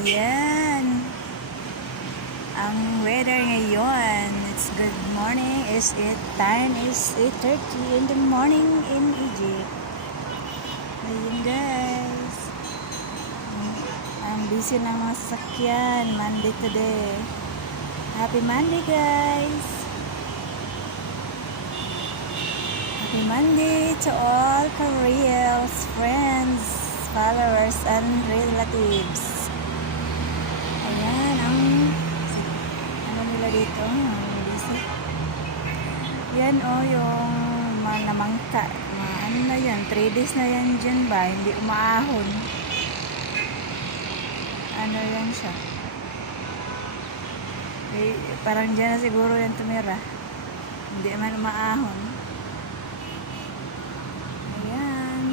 Yan. Ang weather ngayon, it's good morning. Time is 8:30 in the morning in Egypt. Ayun guys. Ang busy ng mga sasakyan. Monday today. Happy Monday guys. Happy Monday to all Koreans, friends, followers, and relatives. Ayan, ano nila dito? Busy. Yan yung namangka. Ano na yan? 3 days na yan dyan ba? Hindi umaahon. Ano yan siya? Eh, parang dyan na siguro yan tumira. Hindi man umaahon. Ayan.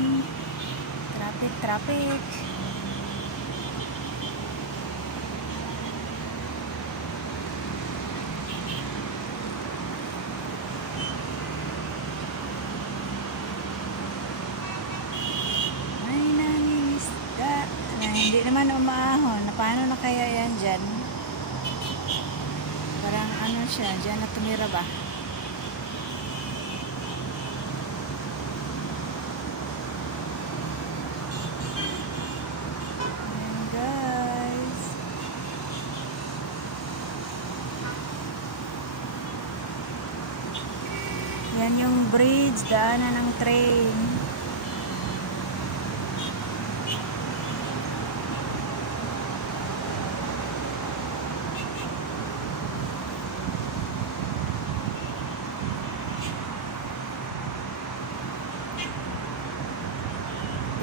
Traffic. Ay, nangingisda. Hindi naman umaahon. Paano na kaya yan dyan? Parang ano siya, dyan na tumira ba? Ayan guys. Yan yung bridge, daanan ng train.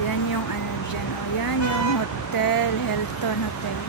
Yan yung ano dyan. O, yan yung hotel, Hilton Hotel.